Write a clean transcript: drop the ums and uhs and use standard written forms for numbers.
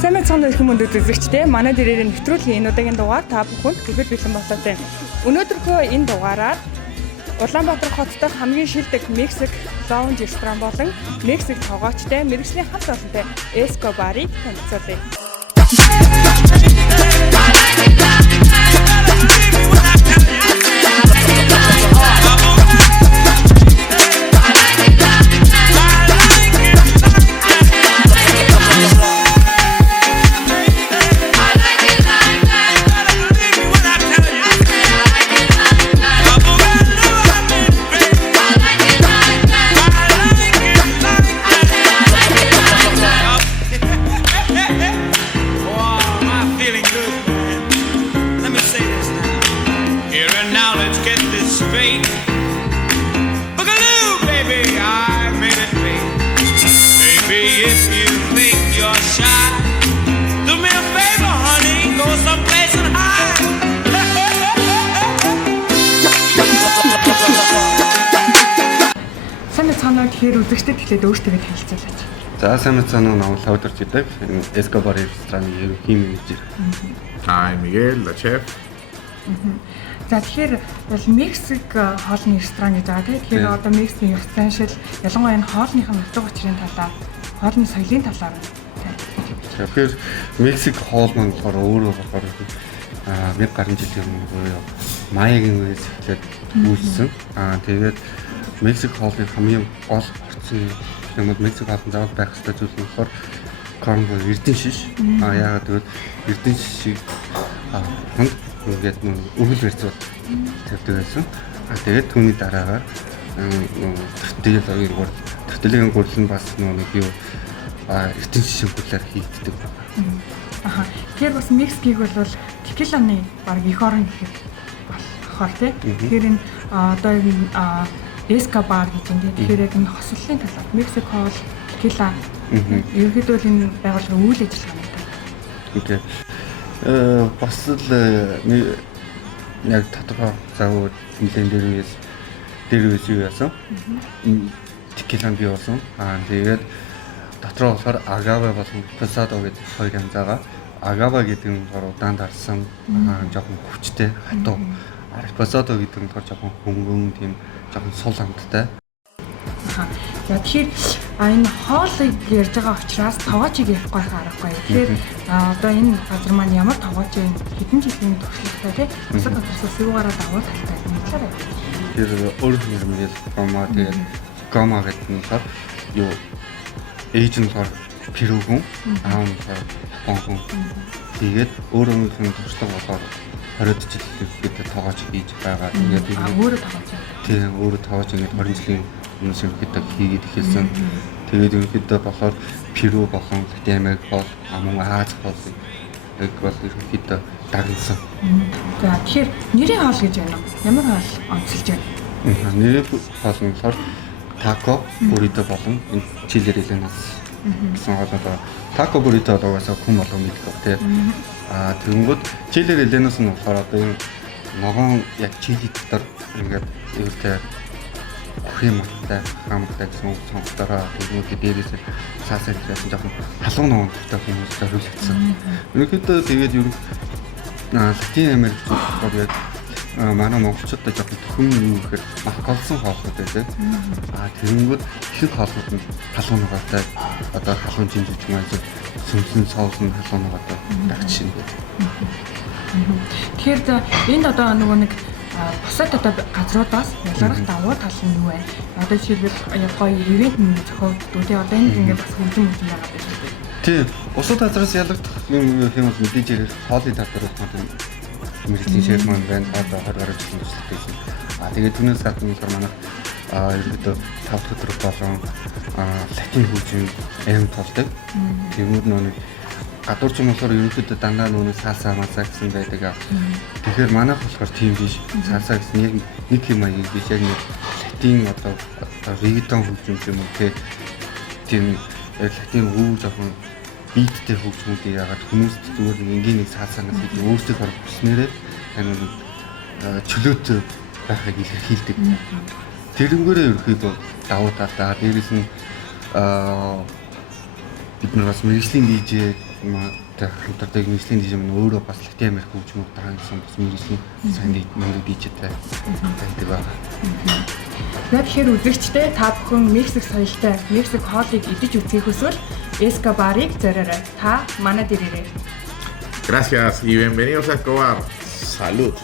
Сайн мэцхан их хүмүүнд үзэгчтэй манай дээрээ нэвтрүүлгийн энэ удаагийн дугаар та бүхэнд хүргэж бэлэн болоо тань. Өнөөдрийнхөө энэ дугаараар Улаанбаатар хоттой хамгийн шилдэг Мексик лаунж ресторан болон Мексик тоогоочтой мэргэжлийн хамт олонтой Escobar-ыг танилцуулъя. Тэгэхээр үзэгчдэд хэлээд өөртөө танилцуулаач. За сайн мэцхан намайг удирч идэг Escobar рестораны ерөнхий менежер. Miguel, the chef. За тэгэхээр бол Мексик хоолны ресторан гэж байгаа тийм. Тэгэхээр одоо Мексикийн ёс заншил ялангуяа энэ хоолныхын утга учирын талаар, хоолны соёлын талаар тэгэхээр Мексик хоол маань болохоор өөрөө болохоор 1000 гаруй жилийн өмнө буюу Майягийн үеэс эхлээд үүссэн. Тэгээд Мексик хоолны хамгийн гол орчин юм бол Мексик хоолнд заавал байх ёстой зүйл нь болохоор корнбо эрдэн шиш. Яагаад гэвэл эрдэн шишийг хонд ингээд өвөл барьцуул тавьдаг байсан. Тэгээд түүний дараагаар тортилын гурил нь бас нэг юу эрдэн шишийн хүлээр хийгддэг байна. Тэгэхээр бас Мексикийг бол текиланы баг эх орн гэхэд болохоор тийм. Тэгэхээр энэ одоо энэ Escobar гэж юм. Тэгэхээр яг энэ хослолын талаар Мексик хоол, текила ерөнхийдөө л энэ байгууллагын үйл ажиллагаа юм. Окей. Бас л яг тодорхой завууд нэлээд дээр үеэс юу яасан? Текилан бий болсон. Тэгээд дотроо болохоор агава болон пасадо гэдэг хоёр янз байгаа. Агава гэдэг нь удаан дарсан жоохон хүчтэй хатуу. Пасадо гэдэг нь жоохон хөнгөн тийм жоохон сул амттай. За тэгэхээр энэ хоолыг ярьж байгаа учраас тоогоочийг ярихгүй харахгүй. Тэгэхээр одоо энэ газар маань ямар тоогооч вэ? Хэдэн жилийн туршлагатай тий? Бусад газраас юугаараа давуу талтай юм. Тэр өөрөөр хэлбэл гома тэгээд гома гэдэг нь болохоор юу эйжен болохоор перугун аав нь япон хүн. Тэгээд өөрөөр туршлага болохоор 20 жил бид тоогооч хийж байгаа. Тэгээд өөрөө тоогооч. Тийм өөрөө тоогооч ингээд 20 жилийн өмнөөс ерөнхийдөө хийгээд эхэлсэн. Тэгээд ерөнхийдөө болохоор Перу болон Латин Америк бол мөн Аз хоолыг яг бол ерөнхийдөө дагнасан. За тэгэхээр нэрийн хоол гэж байна уу? Ямар хоол онцолж байна? Нэрийн хоол нь болохоор тако, буррито болон чилер элэнас гэсэн хоолоо. Тако буррито одоогоосаа хүн болон мэддэг тийм. Тэгэнгүүт чилер элэнас нь болохоор одоо энэ ногоон яг чили дотор ингээд юутай хэмтэй хамттай гэсэн сонголтоор тэгмүүд дээрээс саасаа гэсэн жоохон халуун ногоон төвтэй хүмүүс зориулагдсан. Өнөөдөр тэгээд ер нь Латин Америк зүгээр яг манай монголчуудад жоохон төхөм юу гэхээр махгалсан хоолнууд байдаг. Тэгэнгүүт их хоолнууд нь халуун ногоотой одоо халуун жинжиж маань сүмсэн соус нь халуун ногоотой дагч шин гэдэг. Тэгэхээр энд одоо нөгөө нэг бусад одоо газруудаас ялгарх давуу тал нь юу вэ? Одоо жишээлбэл гоё ивент нэг зохиогддог тий одоо энд ингээд бас хөгжим байгаа байх шүү дээ. Тий, бусад газраас ялгагдах юм юм мэдээж ирэх хоолны тал дээр бол мэргэжлийн шеф маань байна. Одоо 20 гаруй жилийн туршлагатай байсан. Тэгээд түүнээс гадна манай ерөнхийдөө 5 дахь өдөр болон латин хөгжим аим толдог. Тэгмүүд нэг гадуур ч юм болохоор ерөнхийдөө дандаа нүг саасаа мацаа гэсэн байдаг. Тэгэхээр манайх болохоор тийм биш. Саасаа гэсэн яг нэг юм аяг биш. Яг нэг латин одоо регетон хөгжим юм уу тийм латин өвөр жоохон биттэй хөгжмүүдийг яагаад хүмүүс зүгээр энгийн нэг саасаагаас илүү өөрсдөө хоригдснээрээ тань чөлөөтэй байхыг илэрхийлдэг. Тэрнгээрээ ерөөхдөө давуу талаа дээрээс нь бид нар бас мэргэжлийн DJ хамтардаг Michelin дижим нь өөрөө бас Латин Америк хөгжмөд таан гэсэн бас Michelin сайн мөнгө дижтэй байдаг байна. Тэгэхээр үзэгчдээ та бүхэн Мексик соёлтой Мексик хоолыг идэж үзэх хүсвэл Escobar-ыг зориорой. Та манайд ирээрэй. Gracias y bienvenidos a Escobar. Salud.